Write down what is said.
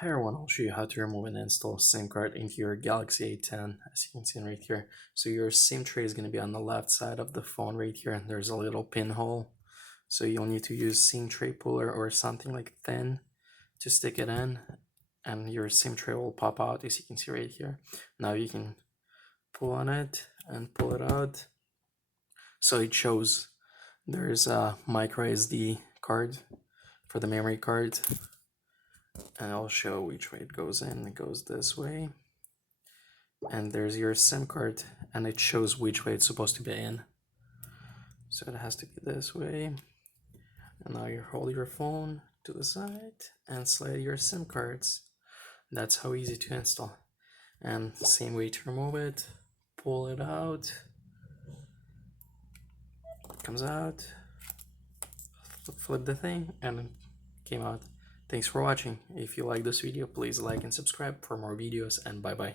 Hey everyone, I'll show you how to remove and install SIM card into your Galaxy A10, as you can see right here. So your SIM tray is going to be on the left side of the phone right here, and there's a little pinhole. So you'll need to use SIM tray puller or something like thin to stick it in, and your SIM tray will pop out, as you can see right here. Now you can pull on it and pull it out. So it shows there's a micro SD card for the memory card, and I'll show which way it goes in. It goes this way, and there's your SIM card, and it shows which way it's supposed to be in. So it has to be this way. And now you hold your phone to the side and slide your SIM cards. That's how easy to install. And same way to remove it. Pull it out. It comes out. Flip the thing, and it came out. Thanks for watching. If you like this video, please like and subscribe for more videos, and bye bye.